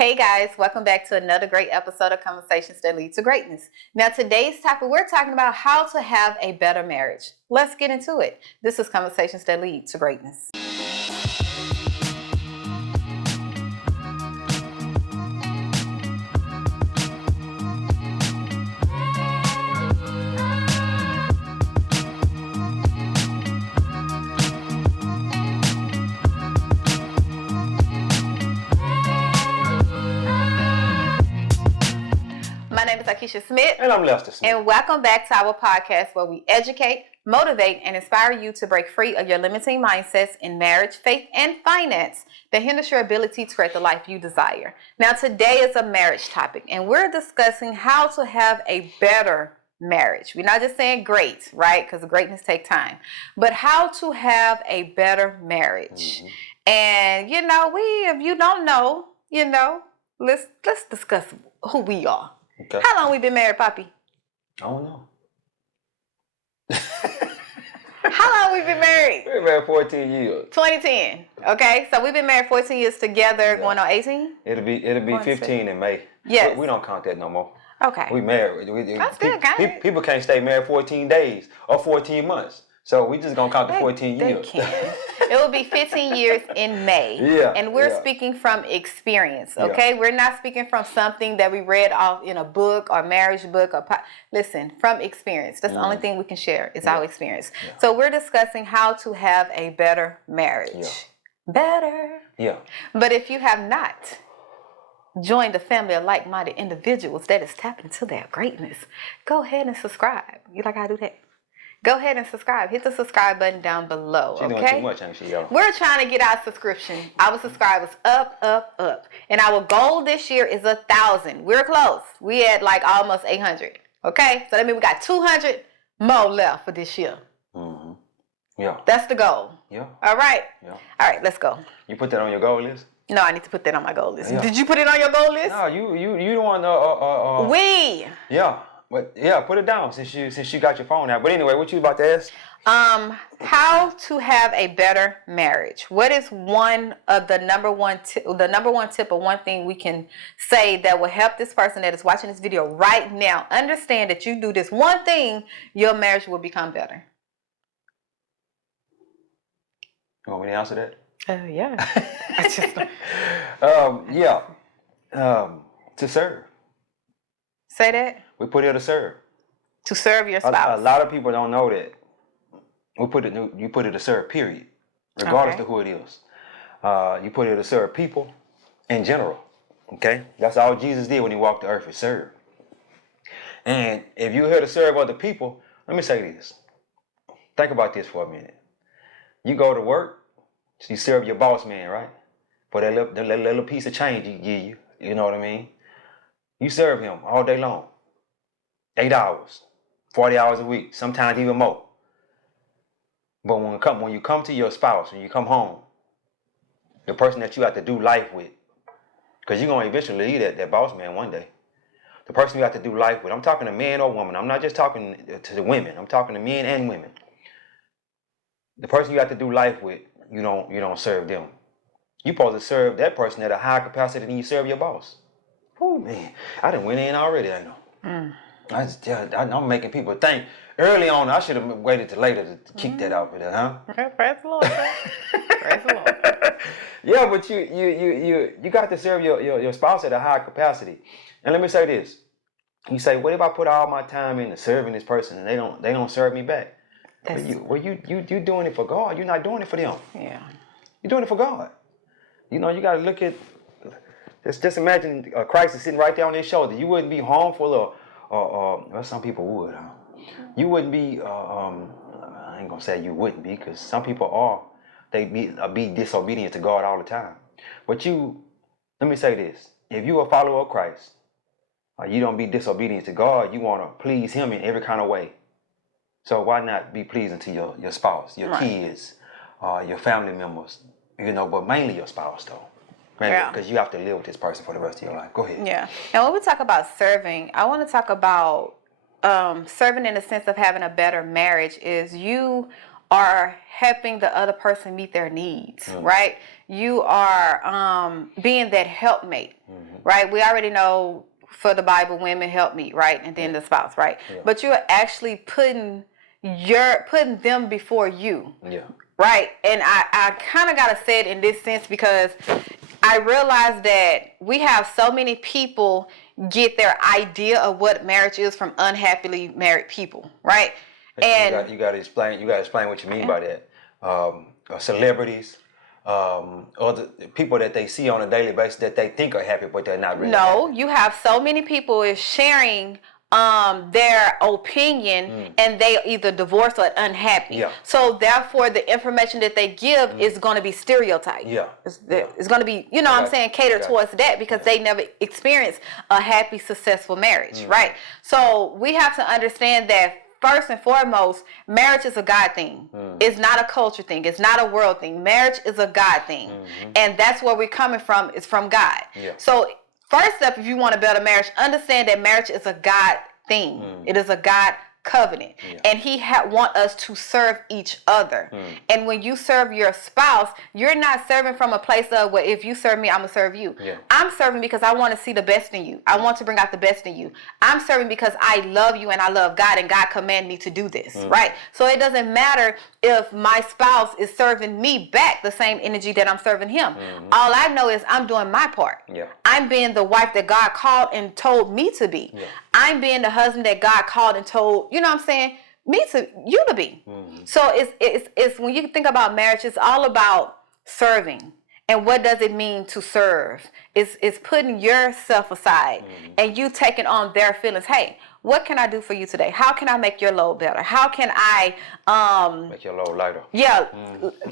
Hey guys, welcome back to another great episode of Conversations That Lead to Greatness. Now today's topic, we're talking about how to have a better marriage. Let's get into it. This is Conversations That Lead to Greatness. My name is Akeisha Smith. And I'm Lester Smith. And welcome back to our podcast where we educate, motivate, and inspire you to break free of your limiting mindsets in marriage, faith, and finance that hinders your ability to create the life you desire. Now, today is a marriage topic, and we're discussing how to have a better marriage. We're not just saying great, right? Because greatness takes time. But how to have a better marriage. And, if you don't know, let's discuss who we are. Okay. How long we been married, Poppy? I don't know. How long we been married? We've been married 14 years. 2010. Okay, so we've been married 14 years together, going on 18? It'll be 15 in May. Yes. We don't count that no more. Okay. We married. I still count it. People can't stay married 14 days or 14 months. So we just gonna count the 14 years. They can. It will be 15 years in May. Yeah. And we're speaking from experience, okay? Yeah. We're not speaking from something that we read off in a book or marriage book. Listen, from experience. That's the only thing we can share is our experience. Yeah. So we're discussing how to have a better marriage. Yeah. Better. Yeah. But if you have not joined a family of like-minded individuals that is tapping into their greatness, go ahead and subscribe. You like how I do that? Go ahead and subscribe. Hit the subscribe button down below, She's doing too much, ain't she, y'all? We're trying to get our subscription, our subscribers up. And our goal this year is 1,000. We're close. We at like almost 800. Okay? So that means we got 200 more left for this year. Mm-hmm. Yeah. That's the goal. Yeah. All right? Yeah. All right, let's go. You put that on your goal list? No, I need to put that on my goal list. Yeah. Did you put it on your goal list? No, you don't want to. We. Yeah. But yeah, put it down since you got your phone out. But anyway, what you about to ask? How to have a better marriage. What is one of the number one tip or one thing we can say that will help this person that is watching this video right now understand that you do this one thing, your marriage will become better? You want me to answer that? Yeah. To serve. Say that. We put here to serve. To serve your spouse. A lot of people don't know that. You put it to serve, period. Regardless of who it is. You put it to serve people in general. Okay? That's all Jesus did when he walked the earth, is serve. And if you're here to serve other people, let me say this. Think about this for a minute. You go to work, you serve your boss man, right? For that little piece of change he give you. You know what I mean? You serve him all day long. 8 hours, 40 hours a week, sometimes even more. But when you come to your spouse, when you come home, the person that you have to do life with, because you're going to eventually leave that boss man one day. The person you have to do life with, I'm talking to man or woman. I'm not just talking to the women. I'm talking to men and women. The person you have to do life with, you don't serve them. You're supposed to serve that person at a higher capacity than you serve your boss. Oh man, I done went in already, I know. I'm making people think. Early on, I should have waited till later to kick that out of there, huh? Okay, praise the Lord, sir. Praise the Lord. Yeah, but you got to serve your spouse at a high capacity. And let me say this. You say, what if I put all my time into serving this person and they don't serve me back? You doing it for God. You're not doing it for them. Yeah. You're doing it for God. You got to look at. Just imagine Christ is sitting right there on his shoulder. You wouldn't be harmful well, some people would. You wouldn't be, I ain't going to say you wouldn't be, because some people are. They be disobedient to God all the time. But let me say this. If you're a follower of Christ, you don't be disobedient to God. You want to please him in every kind of way. So why not be pleasing to your spouse, your kids, your family members, but mainly your spouse, though. Because you have to live with this person for the rest of your life. Go ahead. Yeah. And when we talk about serving, I want to talk about serving in the sense of having a better marriage is you are helping the other person meet their needs, right? You are being that helpmate. right? We already know for the Bible, women help me, right? And then the spouse, right? Yeah. But you're actually putting them before you. Yeah. Right. And I kind of got to say it in this sense because I realize that we have so many people get their idea of what marriage is from unhappily married people, right? And you got to explain what you mean by that. Celebrities, other people that they see on a daily basis that they think are happy, but they're not really happy. you have so many people is sharing their opinion and they either divorced or unhappy. Yeah. So therefore the information that they give is going to be stereotyped. Yeah. It's going to be, what I'm saying, catered towards that because they never experienced a happy, successful marriage, right? So we have to understand that first and foremost, marriage is a God thing. It's not a culture thing. It's not a world thing. Marriage is a God thing. And that's where we're coming from, is from God. Yeah. So first step, if you want to build a marriage, understand that marriage is a God thing. It is a God covenant. And he want us to serve each other. And when you serve your spouse, you're not serving from a place of, well, if you serve me, I'm going to serve you. I'm serving because I want to see the best in you. I want to bring out the best in you. I'm serving because I love you and I love God and God commanded me to do this, right? So it doesn't matter if my spouse is serving me back the same energy that I'm serving him. All I know is I'm doing my part. I'm being the wife that God called and told me to be. I'm being the husband that God called and told, you saying, you to be. So it's when you think about marriage, it's all about serving. And what does it mean to serve? It's putting yourself aside and you taking on their feelings. Hey, what can I do for you today? How can I make your load better? How can I make your load lighter? Yeah,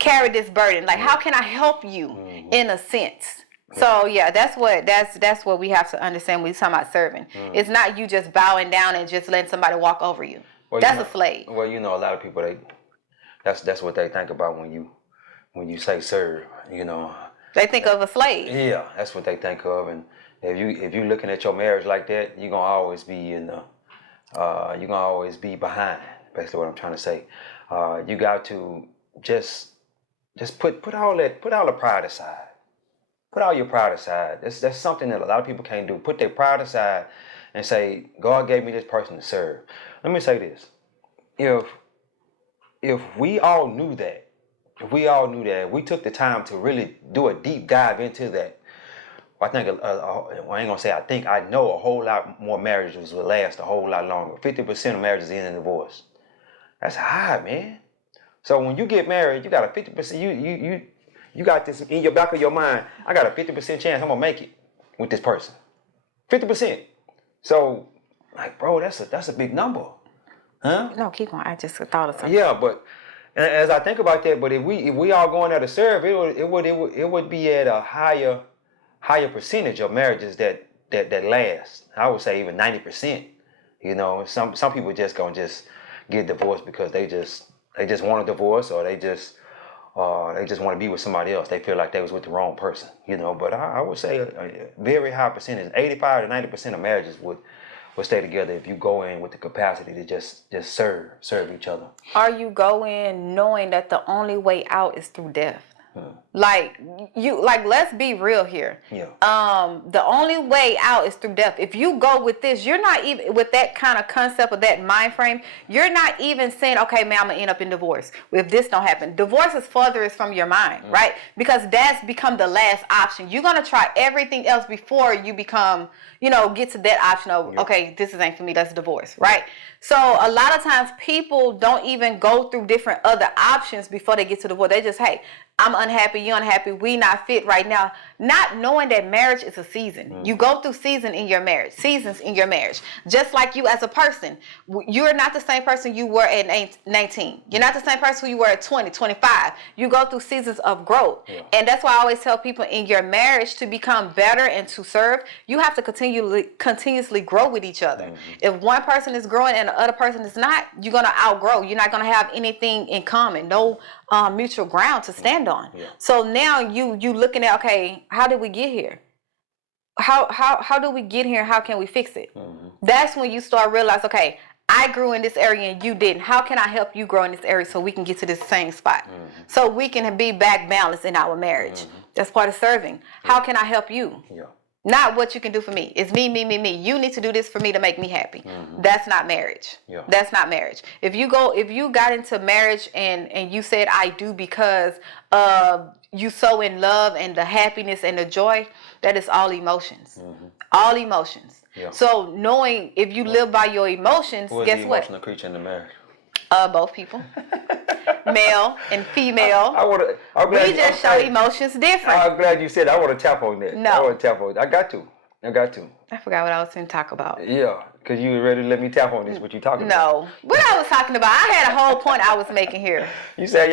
carry this burden. Like how can I help you in a sense? So yeah, that's what we have to understand when we're talking about serving. It's not you just bowing down and just letting somebody walk over you. Well, that's a slave. Well, a lot of people that's what they think about when you say serve. They think of a slave. Yeah, that's what they think of. And if you looking at your marriage like that, you're gonna always be behind. Basically, what I'm trying to say. You got to just put all the pride aside. Put all your pride aside. That's something that a lot of people can't do. Put their pride aside and say, God gave me this person to serve. Let me say this. If we all knew that, we took the time to really do a deep dive into that, I think, I ain't gonna say I think, I know a whole lot more marriages will last a whole lot longer. 50% of marriages end in divorce. That's high, man. So when you get married, you got a 50%, you got this in your back of your mind. I got a 50% chance I'm gonna make it with this person. 50%. So, like, bro, that's a big number, huh? No, keep going. I just thought of something. Yeah, but as I think about that, but if we all going there to serve, it would be at a higher percentage of marriages that last. I would say even 90%. Some people just gonna get divorced because they just want a divorce, or they just want to be with somebody else. They feel like they was with the wrong person, But I would say a very high percentage, 85 to 90% of marriages would stay together if you go in with the capacity to just serve each other. Or you go in knowing that the only way out is through death. Let's be real here. The only way out is through death. If you go with this, you're not even with that kind of concept of that mind frame. You're not even saying, okay, man, I'm gonna end up in divorce if this don't happen. Divorce is furthest from your mind, right? Because that's become the last option. You're gonna try everything else before you become, get to that option of, okay, this ain't for me. That's divorce, right? So a lot of times people don't even go through different other options before they get to divorce. They just, hey, I'm unhappy, you're unhappy, we not fit right now. Not knowing that marriage is a season. You go through seasons in your marriage. Just like you as a person. You're not the same person you were at 19. You're not the same person who you were at 20, 25. You go through seasons of growth. And that's why I always tell people in your marriage, to become better and to serve, you have to continuously grow with each other. If one person is growing and the other person is not, you're going to outgrow. You're not going to have anything in common. No mutual ground to stand on. So now you looking at, okay, how did we get here? How do we get here? How can we fix it? That's when you start realize, okay, I grew in this area and you didn't. How can I help you grow in this area so we can get to this same spot? So we can be back balanced in our marriage. That's part of serving. How can I help you? Not what you can do for me. It's me, me, me, me. You need to do this for me to make me happy. That's not marriage. Yeah. That's not marriage. If you got into marriage and you said I do because you so in love and the happiness and the joy, that is all emotions. All emotions. Yeah. So knowing if you live by your emotions, Who is guess the what? emotional creature in the marriage? Both people. Male and female. We just show emotions different. I'm glad you said that. I want to tap on that. No. I want to tap on that. I got to. I forgot what I was going to talk about. Yeah, because you were ready to let me tap on this, what you talking about. No. What I was talking about, I had a whole point I was making here. You said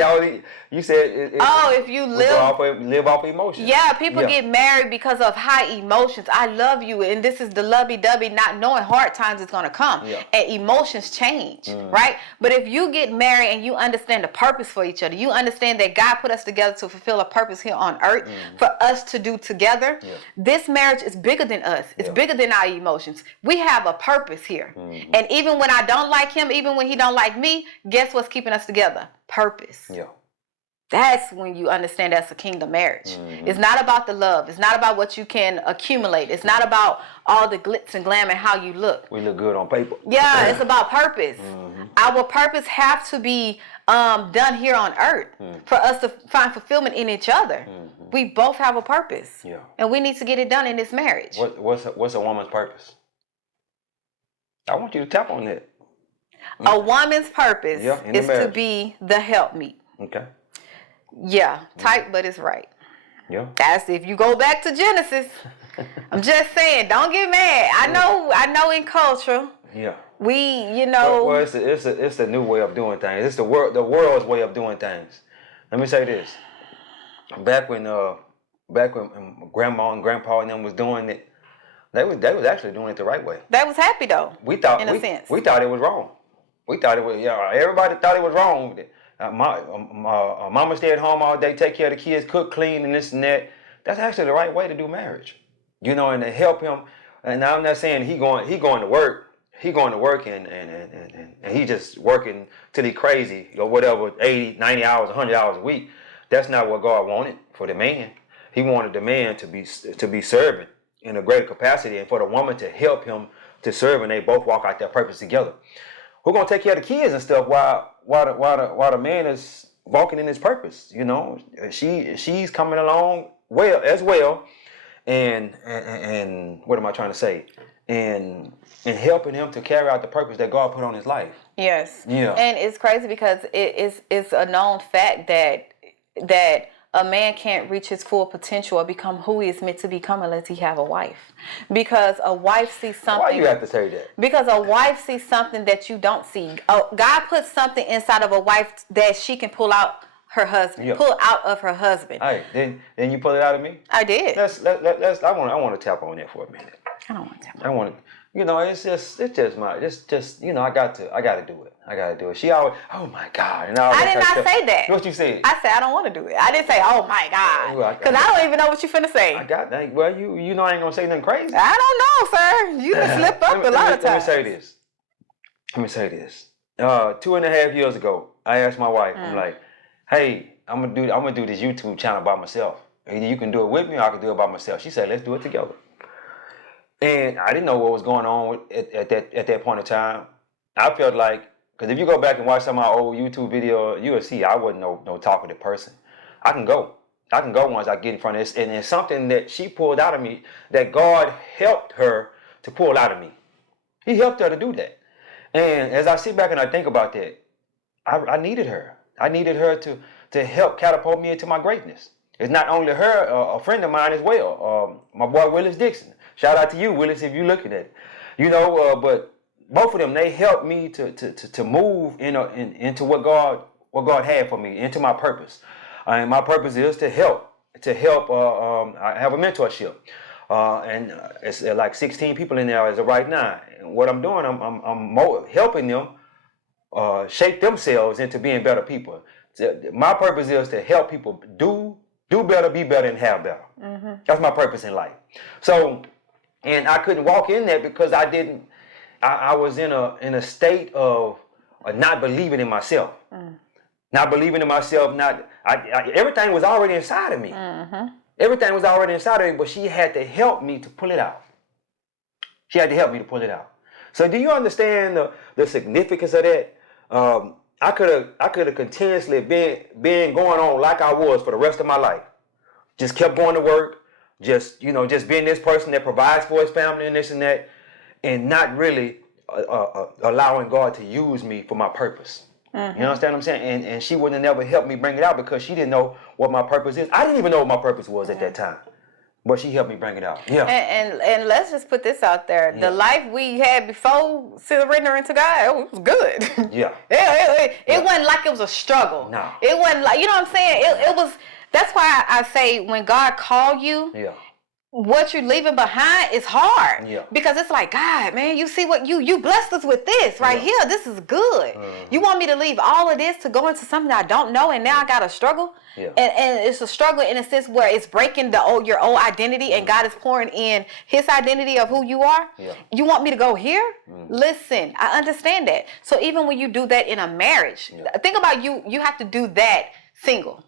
if you live off emotions. Yeah, people get married because of high emotions. I love you, and this is the lovey-dovey, not knowing hard times is going to come. Yeah. And emotions change, right? But if you get married and you understand the purpose for each other, you understand that God put us together to fulfill a purpose here on earth for us to do together. Yeah. This marriage is bigger than us. It's bigger than our emotions. We have a purpose here. And even when I don't like him, even when he don't like me, guess what's keeping us together? Purpose. Yeah. That's when you understand that's a kingdom marriage. It's not about the love. It's not about what you can accumulate. It's not about all the glitz and glam and how you look. We look good on paper. Yeah, it's about purpose. Our purpose have to be done here on earth for us to find fulfillment in each other. We both have a purpose. Yeah. And we need to get it done in this marriage. What's a woman's purpose? I want you to tap on that. A woman's purpose is to be the helpmeet. Okay. Yeah, tight, but it's right. Yeah. That's if you go back to Genesis. I'm just saying, don't get mad. I know in culture. Yeah. Well, it's a new way of doing things. It's the world's way of doing things. Let me say this. Back when grandma and grandpa and them was doing it, they was actually doing it the right way. They was happy though. We thought in a sense. We thought it was wrong. We thought it was everybody thought it was wrong. Mama stay at home all day, take care of the kids, cook, clean, and this and that. That's actually the right way to do marriage. And to help him. And I'm not saying he going to work. He going to work and he just working till he crazy or whatever, 80, 90 hours, 100 hours a week. That's not what God wanted for the man. He wanted the man to be serving in a greater capacity, and for the woman to help him to serve, and they both walk out their purpose together. We're gonna take care of the kids and stuff while the man is walking in his purpose. She's coming along well, and what am I trying to say? And helping him to carry out the purpose that God put on his life. Yes. Yeah. And it's crazy because it's a known fact that a man can't reach his full potential or become who he is meant to become unless he have a wife. Because a wife sees something. Why you have to say that? Because a wife sees something that you don't see. God puts something inside of a wife that she can pull out her husband. Yeah. Pull out of her husband. All right, then you pull it out of me? I did. I want to tap on that for a minute. I don't want to tap on. I want to. It's just I got to do it. I got to do it. She always, oh my God. And I did not say that. What you said? I said I don't want to do it. I didn't say, oh my God. Because I don't even know what you're finna say. I got that. Well, I ain't going to say nothing crazy. I don't know, sir. You can slip up a lot of times. Let me say this. 2.5 years ago, I asked my wife, I'm like, hey, I'm gonna do this YouTube channel by myself. Either you can do it with me or I can do it by myself. She said, let's do it together. And I didn't know what was going on at that point in time. I felt like, because if you go back and watch some of my old YouTube videos, you will see I wasn't no talkative person. I can go once I get in front of this. And it's something that she pulled out of me that God helped her to pull out of me. He helped her to do that. And as I sit back and I think about that, I needed her. I needed her to help catapult me into my greatness. It's not only her, a friend of mine as well. My boy Willis Dixon. Shout out to you, Willis, if you're looking at it. But both of them, they helped me to move into what God had for me, into my purpose. And my purpose is to help. I have a mentorship, and it's like 16 people in there as of right now. And what I'm doing, I'm helping them shape themselves into being better people. My purpose is to help people do better, be better, and have better. Mm-hmm. That's my purpose in life. So. And I couldn't walk in there because I was in a state of not believing in myself. Not believing in myself, everything was already inside of me. Mm-hmm. Everything was already inside of me, but she had to help me to pull it out. She had to help me to pull it out. So do you understand the significance of that? I could have continuously been going on like I was for the rest of my life. Just kept going to work, just being this person that provides for his family and this and that, and not really allowing God to use me for my purpose. Mm-hmm. You understand what I'm saying? And she would have never helped me bring it out because she didn't know what my purpose is. I didn't even know what my purpose was at that time. But she helped me bring it out. Yeah. And let's just put this out there. Yeah. The life we had before surrendering to God, it was good. Yeah. It wasn't like it was a struggle. No. It wasn't like, you know what I'm saying? It was, that's why I say when God called you, what you're leaving behind is hard. Yeah. Because it's like, God, man, you see what you blessed us with this right here. This is good. You want me to leave all of this to go into something I don't know, and now I got to struggle? Yeah. And it's a struggle in a sense where it's breaking your old identity, and God is pouring in his identity of who you are. Yeah. You want me to go here? Listen, I understand that. So even when you do that in a marriage, think about you have to do that single.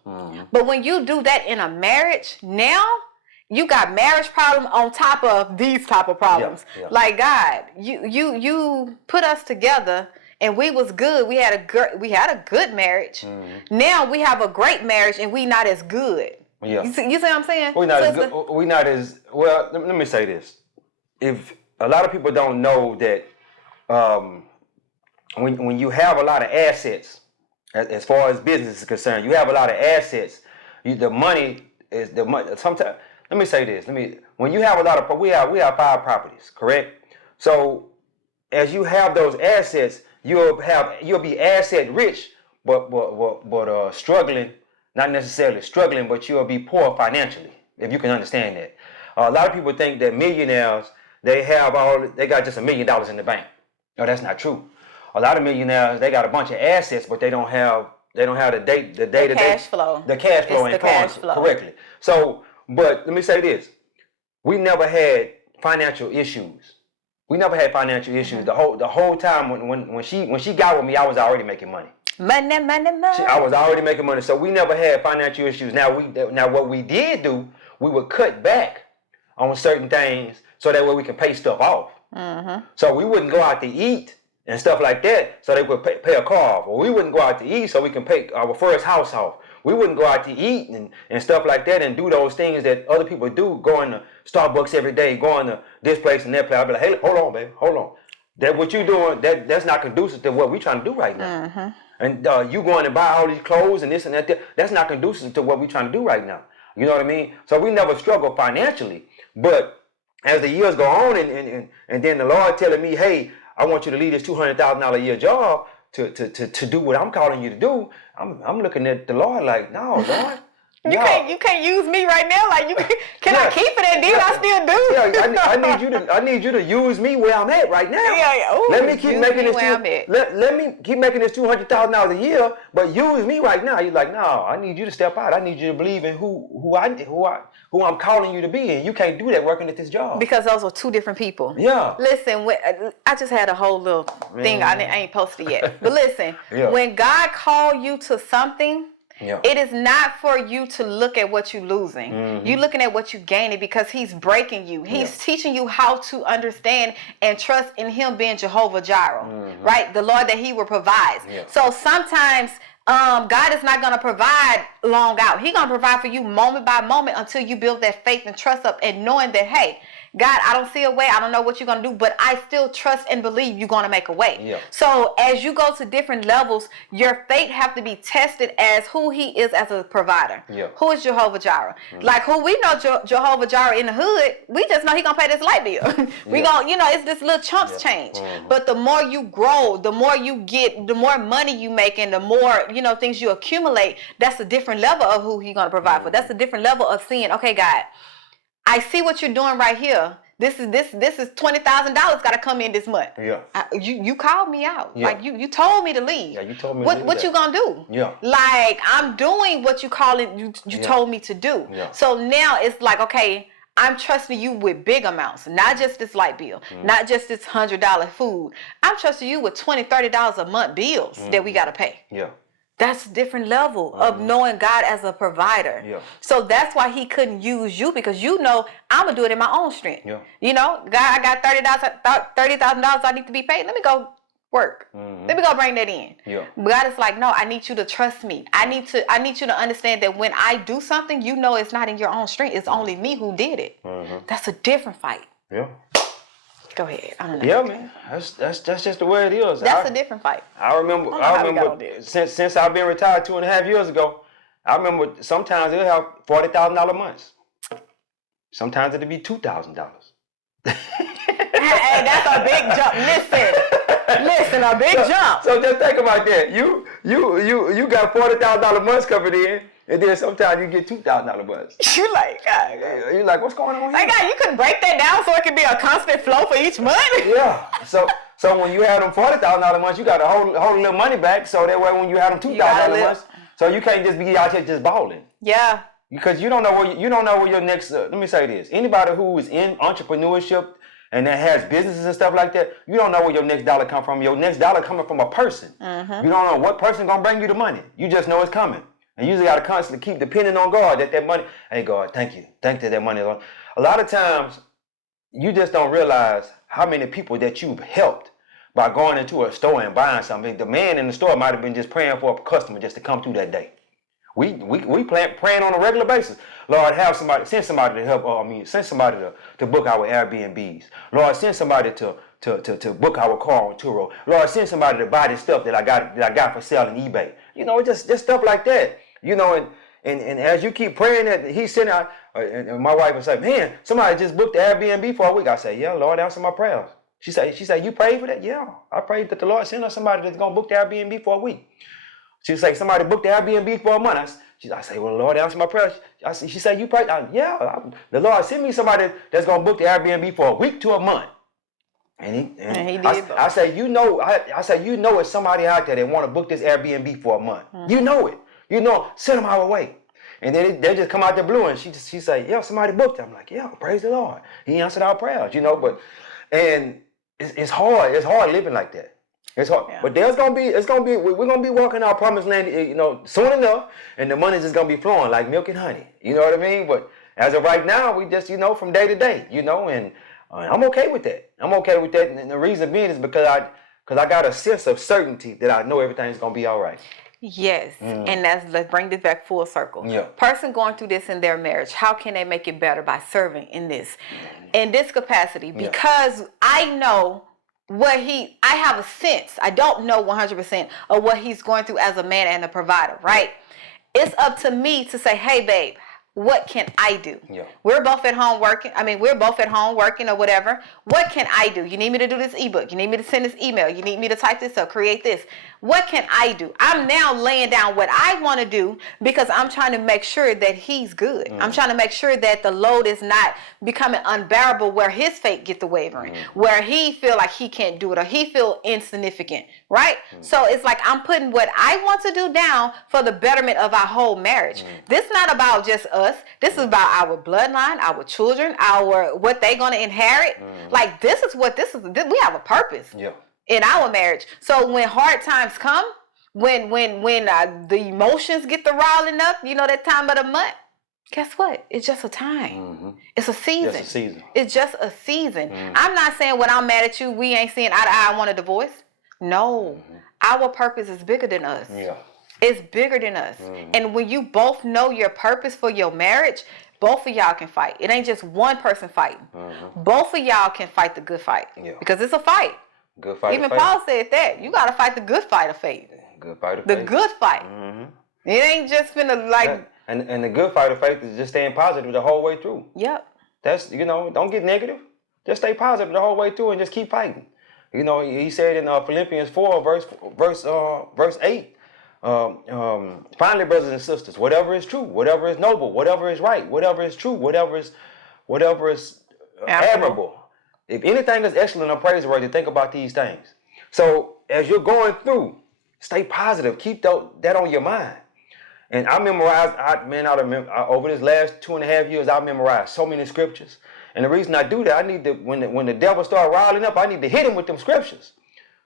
But when you do that in a marriage, now you got marriage problem on top of these type of problems. Like, God, you put us together and we was good. We had a good marriage. Now we have a great marriage and we not as good. Yeah. You see what I'm saying? We're not as well. Let me say this: if a lot of people don't know that, when you have a lot of assets, as far as business is concerned, you have a lot of assets. The money is the money. Sometimes. Let me say this. When you have a lot of, we have 5 properties, correct? So as you have those assets, you'll be asset rich, but struggling, not necessarily struggling, but you'll be poor financially, if you can understand that. A lot of people think that millionaires, they got just $1 million in the bank. No, that's not true. A lot of millionaires, they got a bunch of assets, but they don't have the day-to-day cash flow. The cash flow and funds correctly. So. But let me say this: we never had financial issues. The whole time when she got with me, I was already making money. Money. I was already making money, so we never had financial issues. Now what we did do, we would cut back on certain things so that way we can pay stuff off. So we wouldn't go out to eat and stuff like that, so they would pay a car off, or we wouldn't go out to eat so we can pay our first house off. We wouldn't go out to eat and stuff like that and do those things that other people do, going to Starbucks every day, going to this place and that place. I'd be like, hey, hold on, baby, hold on. That what you doing, that's not conducive to what we're trying to do right now. And you going to buy all these clothes and this and that, that's not conducive to what we're trying to do right now. You know what I mean? So we never struggle financially. But as the years go on and then the Lord telling me, hey, I want you to leave this $200,000 a year job to do what I'm calling you to do, I'm looking at the Lord like, no, Lord. You can't use me right now. Like, can I keep it and then I still do? Yeah, I need you to use me where I'm at right now. Let me keep making this. Let me keep making this $200,000 a year, but use me right now. You're like, no, I need you to step out. I need you to believe in who I'm calling you to be, and you can't do that working at this job. Because those are 2 different people. Yeah. Listen, I just had a whole little thing I ain't posted yet. But listen, when God called you to something, it is not for you to look at what you're losing. You're looking at what you're gaining because he's breaking you. He's teaching you how to understand and trust in him being Jehovah Jireh, right? The Lord that he will provide. So sometimes God is not going to provide long out. He's going to provide for you moment by moment until you build that faith and trust up and knowing that, hey, God, I don't see a way. I don't know what you're going to do, but I still trust and believe you're going to make a way. So as you go to different levels, your faith have to be tested as who he is as a provider. Who is Jehovah Jireh? Like who we know Jehovah Jireh in the hood, we just know he going to pay this light bill. We going, it's this little chumps change. But the more you grow, the more you get, the more money you make and the more, things you accumulate, that's a different level of who he's going to provide for. That's a different level of seeing, okay, God, I see what you're doing right here. This is $20,000 got to come in this month. You called me out. Like you told me to leave. You told me. What you gonna do? Like I'm doing what you told me to do. So now it's like, okay, I'm trusting you with big amounts, not just this light bill, not just this $100 food. I'm trusting you with $20, $30 a month bills that we got to pay. That's a different level of knowing God as a provider. Yeah. So that's why he couldn't use you, because I'm going to do it in my own strength. Yeah. God, I got $30,000 I need to be paid. Let me go work. Let me go bring that in. Yeah. But God is like, no, I need you to trust me. I need you to understand that when I do something, it's not in your own strength. It's only me who did it. That's a different fight. Yeah. Go ahead. I don't know. Yeah, man. That's just the way it is. That's a different fight. I remember since I've been retired 2.5 years ago, I remember sometimes they'll have $40,000 months. Sometimes it'll be $2,000. Hey, that's a big jump. Listen, a big jump. So just think about that. You got $40,000 months coming in, and then sometimes you get $2,000 months. You like, God. You like, what's going on here? Like, God, you could break that down so it could be a constant flow for each month. Yeah. So when you have them $40,000 months, you got to hold a little money back. So that way, when you have them $2,000 months, so you can't just be out here just balling. Yeah. Because you don't know where your next. Let me say this: anybody who is in entrepreneurship and that has businesses and stuff like that, you don't know where your next dollar come from. Your next dollar coming from a person. You don't know what person gonna bring you the money. You just know it's coming. And you usually got to constantly keep depending on God that money. Hey God, thank you that money. A lot of times, you just don't realize how many people that you've helped by going into a store and buying something. The man in the store might have been just praying for a customer just to come through that day. We praying on a regular basis. Lord, send somebody to help. Send somebody to book our Airbnbs. Lord, send somebody to book our car on Turo. Lord, send somebody to buy this stuff that I got for sale on eBay. Just stuff like that. And as you keep praying that he sent out, and my wife would say, man, somebody just booked the Airbnb for a week. I say, yeah, Lord, answer my prayers. She said, you prayed for that? Yeah, I prayed that the Lord send us somebody that's gonna book the Airbnb for a week. She would say, somebody booked the Airbnb for a month. I say, well, Lord, answer my prayers. She said, you prayed? The Lord sent me somebody that's gonna book the Airbnb for a week to a month. And he did. I say, it's somebody out there that want to book this Airbnb for a month. You know it. Send them our way. And then they just come out the blue, and she say, yeah, somebody booked it. I'm like, yeah, praise the Lord. He answered our prayers, but it's hard. It's hard living like that. It's hard. Yeah. But we're gonna be walking our promised land, soon enough, and the money's just gonna be flowing like milk and honey. You know what I mean? But as of right now, we just, from day to day, and I'm okay with that. And the reason being is because I got a sense of certainty that I know everything's gonna be all right. Yes, and let's bring this back full circle. Yeah. Person going through this in their marriage, how can they make it better? By serving in this capacity, because I know I have a sense, I don't know 100% of what he's going through as a man and a provider, right? It's up to me to say, hey, babe, what can I do? Yeah. We're both at home working or whatever. What can I do? You need me to do this ebook. You need me to send this email. You need me to type this up, create this. What can I do? I'm now laying down what I want to do because I'm trying to make sure that he's good. I'm trying to make sure that the load is not becoming unbearable where his faith gets the wavering, where he feel like he can't do it or he feel insignificant, right? So it's like I'm putting what I want to do down for the betterment of our whole marriage. This is not about just us. This is about our bloodline, our children, what they're going to inherit. Like this is we have a purpose. Yeah. In our marriage. So when hard times come, when the emotions get the riling up, that time of the month, guess what? It's just a time. It's a season. It's just a season. I'm not saying when I'm mad at you, we ain't seeing eye to eye, I want a divorce. No. Our purpose is bigger than us. Yeah. It's bigger than us. And when you both know your purpose for your marriage, both of y'all can fight. It ain't just one person fighting. Both of y'all can fight the good fight. Yeah. Because it's a fight. Good fight. Even Paul said that. You got to fight the good fight of faith. Good fight of faith. The good fight. It ain't just finna like... And the good fight of faith is just staying positive the whole way through. Yep. That's, don't get negative. Just stay positive the whole way through and just keep fighting. He said in Philippians 4, verse 8, finally, brothers and sisters, whatever is true, whatever is noble, whatever is right, whatever is true, whatever is admirable. If anything is excellent or praiseworthy, think about these things. So as you're going through, stay positive. Keep that on your mind. And I memorized, over this last 2.5 years, I memorized so many scriptures. And the reason I do that, I need to, when the devil started riling up, I need to hit him with them scriptures.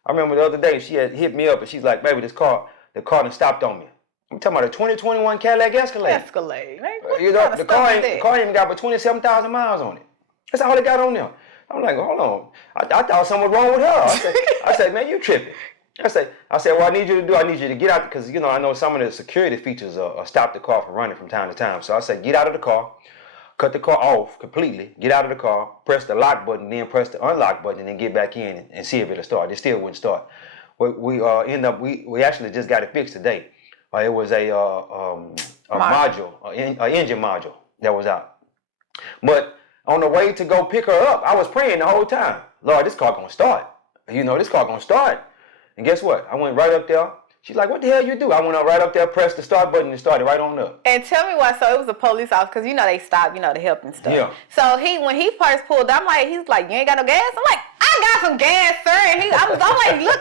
I remember the other day, she had hit me up and she's like, baby, this car the car done stopped on me. I'm talking about a 2021 Cadillac Escalade. You know, the car ain't got but 27,000 miles on it. That's all it got on there. I'm like, hold on. I thought something was wrong with her. I said, man, you tripping. I said, what I need you to get out, because, you know, I know some of the security features stop the car from running from time to time. So I said, get out of the car, cut the car off completely, get out of the car, press the lock button, then press the unlock button, and then get back in and see if it'll start. It still wouldn't start. We actually just got it fixed today. It was a module, an engine module that was out. But on the way to go pick her up, I was praying the whole time. Lord, this car gonna start. You know, this car gonna start. And guess what? I went right up there. She's like, what the hell you do? I went up right up there, pressed the start button, and started right on up. And tell me why. So it was a police officer, because you know they stop, you know, to help and stuff. Yeah. So when he first pulled, he's like, you ain't got no gas? I'm like, I got some gas, sir. And I'm like, look,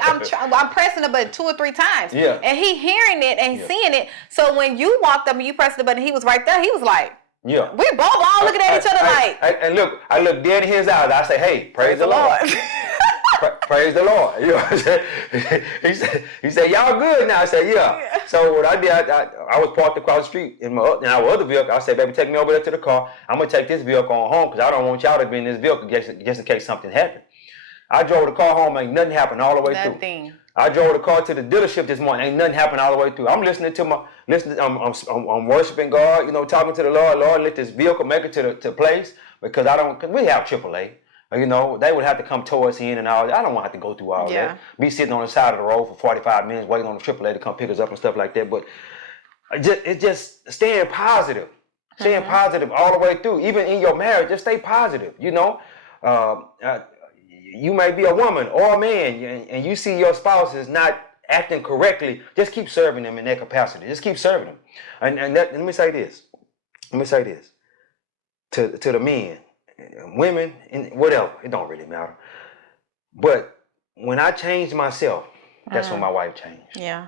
I'm pressing the button 2 or 3 times. Yeah. And he hearing it and seeing it. So when you walked up and you pressed the button, he was right there. He was like, yeah. We both all looking at each other like. And look, I look dead in his eyes. I say, hey, praise the Lord. Praise the Lord. You know what I'm saying? He said, y'all good now? I said, yeah. So what I did, I was parked across the street in our other vehicle. I said, baby, take me over there to the car. I'm going to take this vehicle on home because I don't want y'all to be in this vehicle just in case something happened. I drove the car home, ain't nothing happened all the way through. I drove the car to the dealership this morning, ain't nothing happened all the way through. I'm I'm worshiping God, you know, talking to the Lord. Lord, let this vehicle make it to place, because we have AAA. You know, they would have to come tow us in and all that. I don't want to have to go through all that. Be sitting on the side of the road for 45 minutes waiting on the AAA to come pick us up and stuff like that. But it's just staying positive. Staying positive all the way through. Even in your marriage, just stay positive, you know. You may be a woman or a man, and you see your spouse is not acting correctly, just keep serving them in that capacity. Just keep serving them. And let me say this. To the men, women, and whatever, it don't really matter. But when I changed myself, that's when my wife changed. Yeah.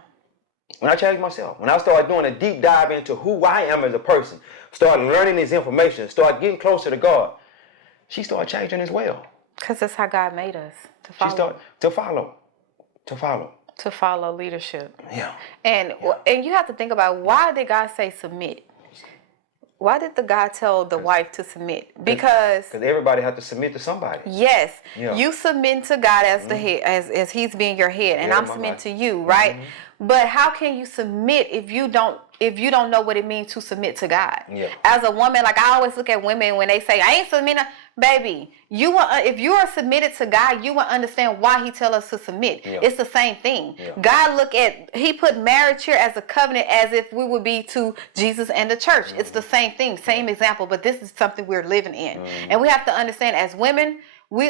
When I changed myself, when I started doing a deep dive into who I am as a person, started learning this information, started getting closer to God, she started changing as well. Because that's how God made us, to follow. She started to follow. To follow leadership. Yeah. And you have to think about, why did God say submit? Why did the God tell the wife to submit? Because everybody has to submit to somebody. Yes. Yeah. You submit to God as the head, as He's being your head, and I'm submitting to you, right? But how can you submit if you don't know what it means to submit to God? Yeah. As a woman, like, I always look at women when they say, I ain't submitting. Baby, if you are submitted to God, you will understand why He tell us to submit. Yeah. It's the same thing. Yeah. God He put marriage here as a covenant, as if we would be to Jesus and the church. It's the same thing, same example, but this is something we're living in. And we have to understand, as women, we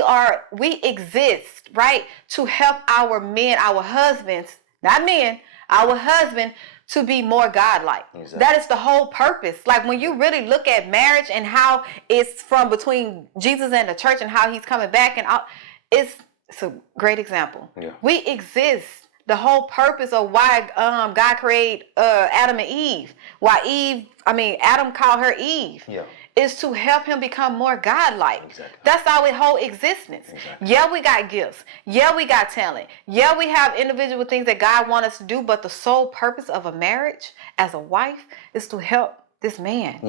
exist, right, to help our men, our husbands, not men, our husband, to be more God-like. Exactly. That is the whole purpose. Like, when you really look at marriage and how it's from between Jesus and the church and how He's coming back, and all, it's a great example. Yeah. We exist. The whole purpose of why God created Adam and Eve, Adam called her Eve. Yeah. Is to help him become more God-like. Exactly. That's our whole existence. Exactly. Yeah, we got gifts. Yeah, we got talent. Yeah, we have individual things that God wants us to do, but the sole purpose of a marriage as a wife is to help this man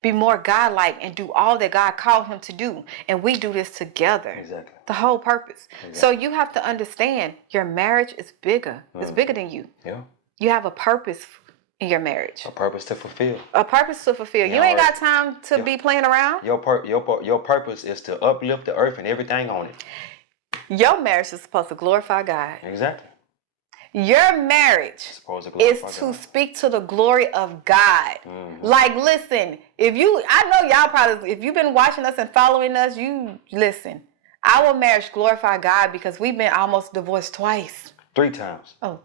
be more God-like and do all that God called him to do. And we do this together. Exactly. The whole purpose. Exactly. So you have to understand, your marriage is bigger. It's bigger than you. Yeah. You have a purpose in your marriage. A purpose to fulfill. A purpose to fulfill. You ain't got time to be playing around. Your purpose is to uplift the earth and everything on it. Your marriage is supposed to glorify God. Exactly. Your marriage is to speak to the glory of God. Mm-hmm. Like, listen, I know y'all probably, if you've been watching us and following us, you listen. Our marriage glorify God because we've been almost divorced twice. 3 times. Oh.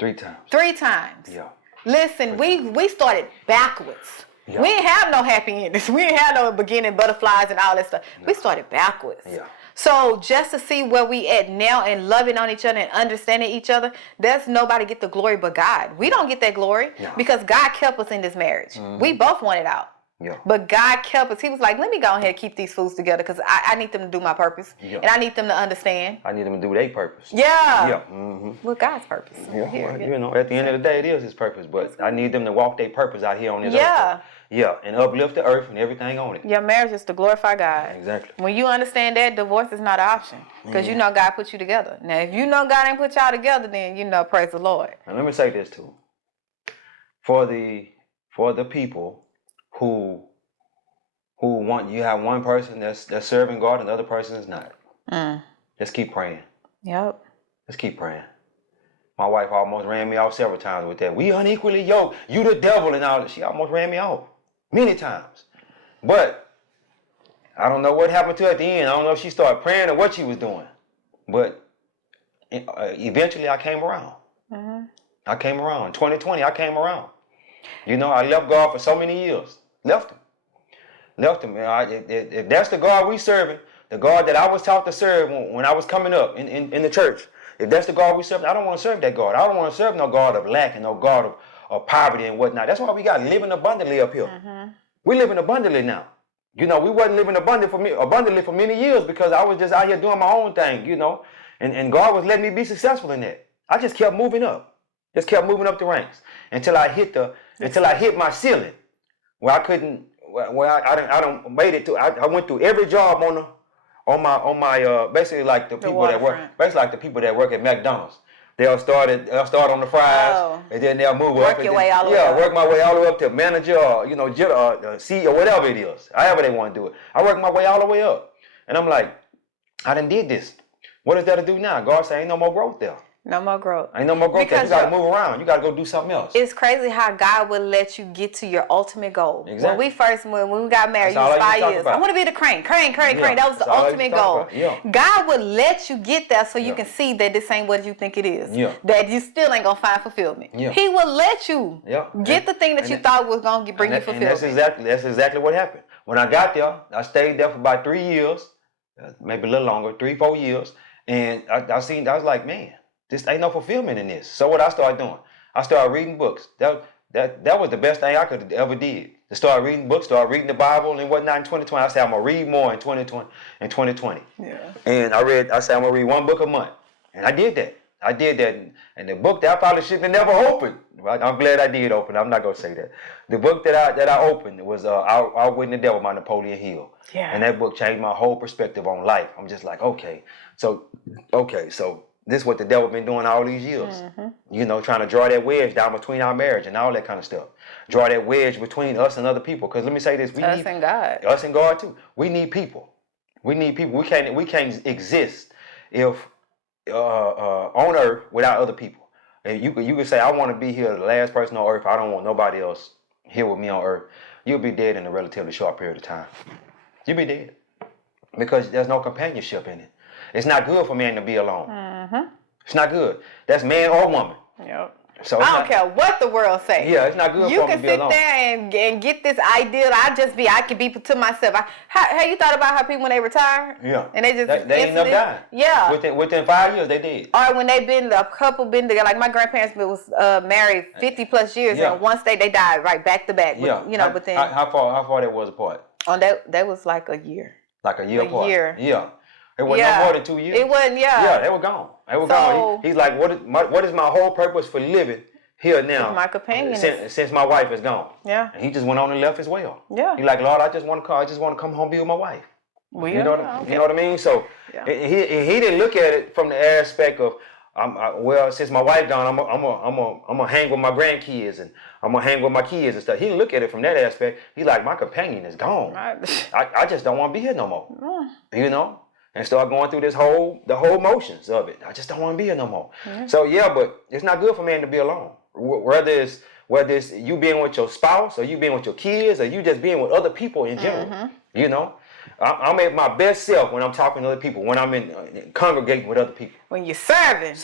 3 times. 3 times. Yeah. Listen, we started backwards. Yeah. We didn't have no happy endings. We didn't have no beginning butterflies and all that stuff. No. We started backwards. Yeah. So just to see where we at now and loving on each other and understanding each other, there's nobody get the glory but God. We don't get that glory because God kept us in this marriage. Mm-hmm. We both want it out. Yeah. But God kept us. He was like, let me go ahead and keep these foods together because I need them to do my purpose. Yeah. And I need them to understand. I need them to do their purpose. Yeah. Yeah. Mm-hmm. Well, God's purpose. Yeah. Well, at the end of the day, it is His purpose. But I need them to walk their purpose out here on this earth. Yeah. Yeah. And uplift the earth and everything on it. Your marriage is to glorify God. Exactly. When you understand that, divorce is not an option because you know God put you together. Now, if you know God ain't put y'all together, then praise the Lord. And let me say this too. For the people who want, you have one person that's serving God and the other person is not. Just keep praying. Yep. Just keep praying. My wife almost ran me off several times with that. We unequally yoked. You the devil and all that. She almost ran me off many times. But I don't know what happened to her at the end. I don't know if she started praying or what she was doing. But eventually I came around. I came around. In 2020, I came around. I left God for so many years. Left Him. If that's the God we serving, the God that I was taught to serve when I was coming up in the church, if that's the God we serve, I don't want to serve that God. I don't want to serve no God of lack and no God of poverty and whatnot. That's why we got living abundantly up here. We living abundantly now. We wasn't living abundantly for many years because I was just out here doing my own thing, and God was letting me be successful in that. I just kept moving up. Just kept moving up the ranks until I hit my ceiling where I couldn't. Well, I don't made it to. I went through every job on my basically like the people that work, basically like the people that work at McDonald's. They'll start on the fries, and then they'll move up. Work your way all the way up. Work my way all the way up to manager or CEO, whatever it is, however they want to do it. I work my way all the way up, and I'm like, I done did this. What is there to do now? God said, ain't no more growth there. No more growth. Ain't no more growth there. You got to move around. You got to go do something else. It's crazy how God will let you get to your ultimate goal. Exactly. When we got married, it was 5 years. I want to be the crane. That was the ultimate goal. Yeah. God will let you get there so you can see that this ain't what you think it is. Yeah. That you still ain't going to find fulfillment. Yeah. He will let you get the thing that you thought was going to bring you fulfillment. And that's exactly what happened. When I got there, I stayed there for about 3 years, maybe a little longer, 3-4 years. And I was like, man, this ain't no fulfillment in this. So what I started doing, I started reading books. That was the best thing I could have ever did. To start reading books, start reading the Bible and whatnot in 2020. I said I'm gonna read more in 2020. Yeah. And I said I'm gonna read one book a month. And I did that. And the book that I probably shouldn't have never opened. I'm glad I did open. I'm not gonna say that. The book that I opened was Outwitting the Devil by Napoleon Hill. Yeah. And that book changed my whole perspective on life. I'm just like, so this is what the devil been doing all these years. Trying to draw that wedge down between our marriage and all that kind of stuff. Draw that wedge between us and other people. Because let me say this, us and God. Us and God too. We need people. We can't exist if on earth without other people. And you could say, I want to be here, the last person on earth. I don't want nobody else here with me on earth. You'll be dead in a relatively short period of time. You'll be dead. Because there's no companionship in it. It's not good for man to be alone. It's not good. That's man or woman. Yep. So I don't care what the world say. Yeah, it's not good for them to be alone. You can sit there and get this ideal. I can be to myself. Have you thought about how people when they retire? Yeah. And they just they end up dying. Yeah. Within 5 years they did. Or when a couple been together. Like my grandparents was married 50 plus years, and once they died right back to back. But then how far that was apart? On that was like a year. Like a year apart. Yeah. It wasn't no more than 2 years. It wasn't, Yeah, they were gone. Gone. He's like, what is my whole purpose for living here now? My companion. Since my wife is gone. Yeah. And he just went on and left as well. Yeah. He's like, Lord, I just want to come home and be with my wife. You know what I mean? So he didn't look at it from the aspect of, since my wife gone, I'm gonna hang with my grandkids and I'm gonna hang with my kids and stuff. He didn't look at it from that aspect. He's like, my companion is gone. I just don't want to be here no more. And start going through the whole motions of it. I just don't want to be here no more. So but it's not good for man to be alone. Whether it's you being with your spouse or you being with your kids or you just being with other people in general. I'm at my best self when I'm talking to other people, when I'm congregating with other people. When you're serving.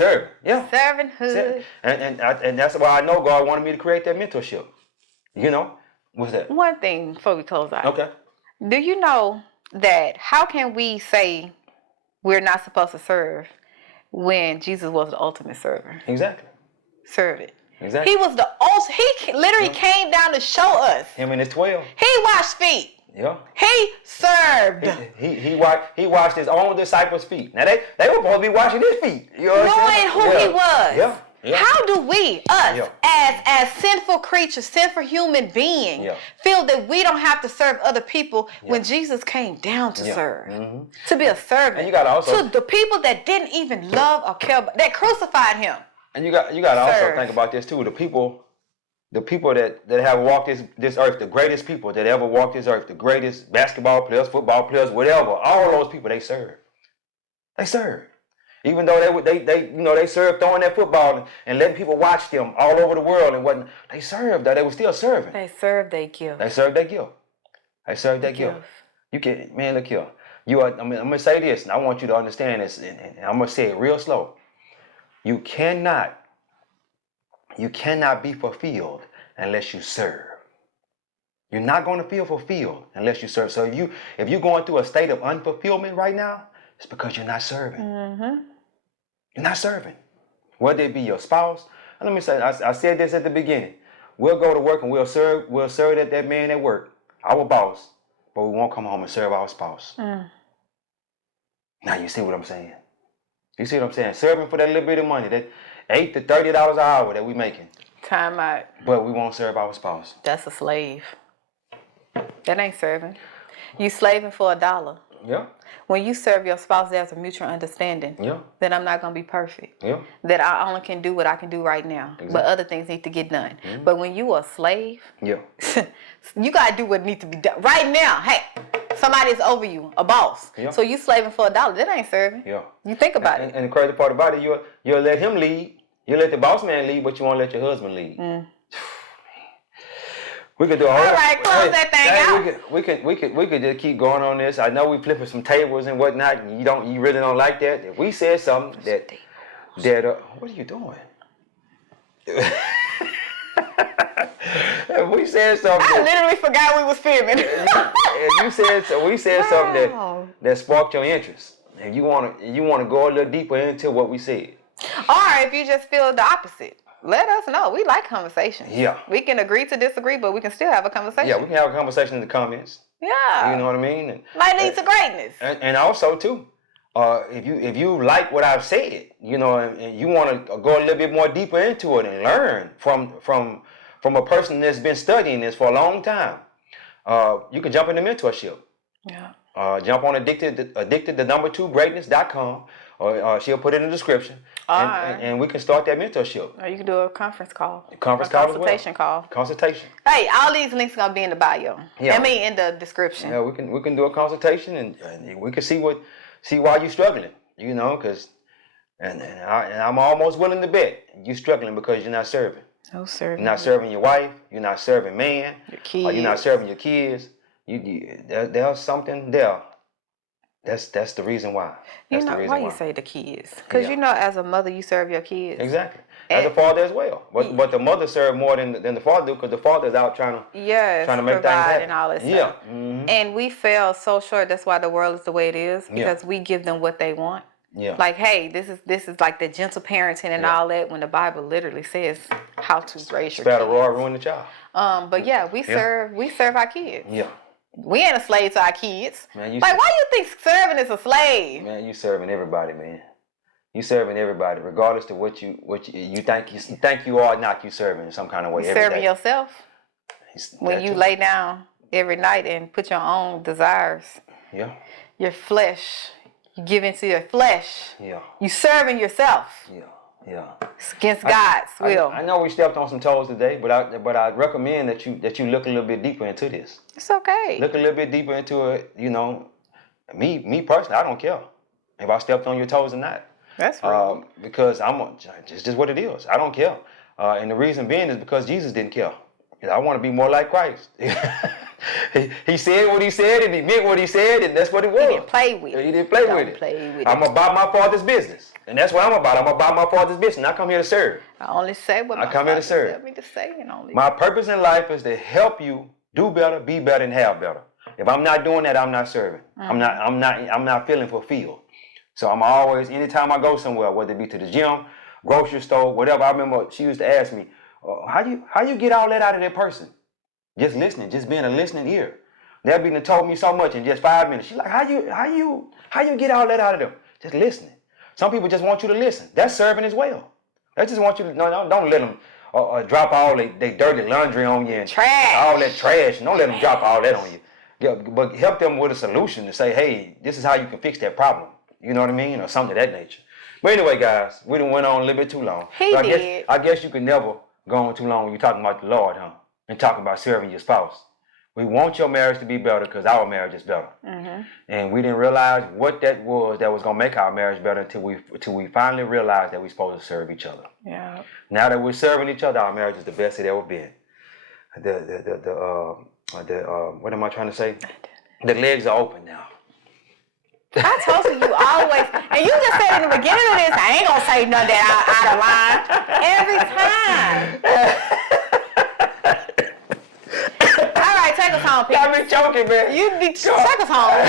Yeah. Servanthood. And that's why I know God wanted me to create that mentorship. What's that? One thing before we close out. Okay. Do you know that how can we say we're not supposed to serve when Jesus was the ultimate server? Exactly. Serve it. Exactly. He was the ultimate. He literally came down to show us. Him and his 12. He washed feet. Yeah. He served. He washed his own disciples' feet. Now they were supposed to be washing his feet. You know what I'm saying? Knowing who he was. Yeah. Yeah. How do we, as sinful creatures, sinful human beings, feel that we don't have to serve other people when Jesus came down to serve? Mm-hmm. To be a servant. And you got also to the people that didn't even love or care about, that crucified him. And you got to also think about this too. The people that have walked this earth, the greatest people that ever walked this earth, the greatest basketball players, football players, whatever, all those people, they serve. They serve. Even though they served throwing that football and letting people watch them all over the world and whatnot, they served. They were still serving. They served their gift. They served their gift. They served their gift. You can, man, look here. I'm gonna say this, and I want you to understand this, and I'm gonna say it real slow. You cannot be fulfilled unless you serve. You're not going to feel fulfilled unless you serve. So if you're going through a state of unfulfillment right now, it's because you're not serving. Mm-hmm. You're not serving. Whether it be your spouse. And let me say, I said this at the beginning. We'll go to work and we'll serve that man at work, our boss, but we won't come home and serve our spouse. Now you see what I'm saying? You see what I'm saying? Serving for that little bit of money, that $8 to $30 an hour that we making. Time out. But we won't serve our spouse. That's a slave. That ain't serving. You slaving for $1. Yeah. When you serve your spouse, there's a mutual understanding. Yeah. That I'm not gonna be perfect. Yeah. That I only can do what I can do right now. Exactly. But other things need to get done. Mm-hmm. But when you are a slave, you gotta do what needs to be done right now. Hey, somebody's over you, a boss. Yeah. So you slaving for $1. That ain't serving. Yeah. You think about it. And the crazy part about it, you'll let him lead. You let the boss man lead, but you won't let your husband lead. Mm. We could do all right, close that thing out. We could just keep going on this. I know we flipping some tables and whatnot, and you really don't like that. If we said something that what are you doing? If we said something, I literally forgot we was filming. If we said something that sparked your interest, and you want to go a little deeper into what we said, or if you just feel the opposite. Let us know. We like conversations. Yeah. We can agree to disagree, but we can still have a conversation. Yeah, we can have a conversation in the comments. Yeah. You know what I mean? Might lead to greatness. And also too, if you like what I've said, and you want to go a little bit more deeper into it and learn from a person that's been studying this for a long time, you can jump in the mentorship. Yeah. Jump on addicted the number 2greatness.com. Or she'll put it in the description, and we can start that mentorship. Or you can do a conference call. Consultation call. Consultation. Hey, all these links are gonna be in the bio. Yeah. I mean, in the description. Yeah, we can do a consultation, and we can see why you're struggling. Because and I'm almost willing to bet you're struggling because you're not serving. No serving. You're not serving your wife. You're not serving man. Your kids. Or you're not serving your kids. There's something there. That's the reason why. That's the reason why you say the kids? Because as a mother, you serve your kids. Exactly. As a father as well. But the mother serves more than the father do, because the father's out trying to make things happen. And all that stuff. Yeah. Mm-hmm. And we fell so short. That's why the world is the way it is, because we give them what they want. Yeah. Like, hey, this is like the gentle parenting and all that, when the Bible literally says how to raise your kids. Spare the rod, ruin the child. But we serve our kids. Yeah. We ain't a slave to our kids. Man, why you think serving is a slave? Man, you serving everybody, man. You serving everybody, regardless of what you think you are or not. You serving in some kind of way. You serving yourself. When you lay down every night and put your own desires. Yeah. Your flesh. You give into your flesh. Yeah. You serving yourself. Yeah. Yeah. It's against God's will. I know we stepped on some toes today, but I recommend that you look a little bit deeper into this. It's okay. Look a little bit deeper into it. Me personally, I don't care if I stepped on your toes or not. That's right. Because it's just what it is. I don't care. And the reason being is because Jesus didn't care. I want to be more like Christ. He said what he said, and he meant what he said, and that's what it was. He didn't play with it. He didn't play with it. I'm about my Father's business, and that's what I'm about. I'm about my Father's business, and I come here to serve. I only say what I come here to serve. Tell me to say, and only. My purpose in life is to help you do better, be better, and have better. If I'm not doing that, I'm not serving. Mm-hmm. I'm not feeling fulfilled. So I'm always, anytime I go somewhere, whether it be to the gym, grocery store, whatever. I remember she used to ask me, how you get all that out of that person? Just listening, just being a listening ear. That be told me so much in just 5 minutes. She's like, how you get all that out of them? Just listening. Some people just want you to listen. That's serving as well. They just want you to don't let them drop all they dirty laundry on you and trash. All that trash. Don't let them drop all that on you. Yeah, but help them with a solution to say, hey, this is how you can fix that problem. You know what I mean? Or something of that nature. But anyway, guys, we done went on a little bit too long. I guess you can never go on too long when you're talking about the Lord, huh? And talking about serving your spouse. We want your marriage to be better because our marriage is better. Mm-hmm. And we didn't realize what that was going to make our marriage better until we finally realized that we're supposed to serve each other. Yeah. Now that we're serving each other, our marriage is the best it ever been. What am I trying to say? The legs are open now. I told you always, and you just said in the beginning of this, I ain't gonna say nothing that out of line. Every time. All right, take us home, people. Got me choking, man. Take us home.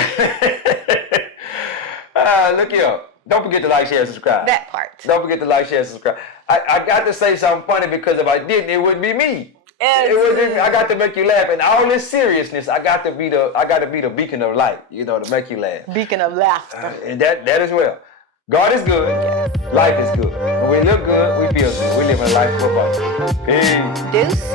Look here. Don't forget to like, share, and subscribe. That part. Don't forget to like, share, and subscribe. I got to say something funny because if I didn't, it wouldn't be me. I got to make you laugh. And all this seriousness, I got to be the beacon of light, to make you laugh. Beacon of laughter. And that as well. God is good. Yes. Life is good. When we look good, we feel good. We live a life for abundance. Peace. Deuces.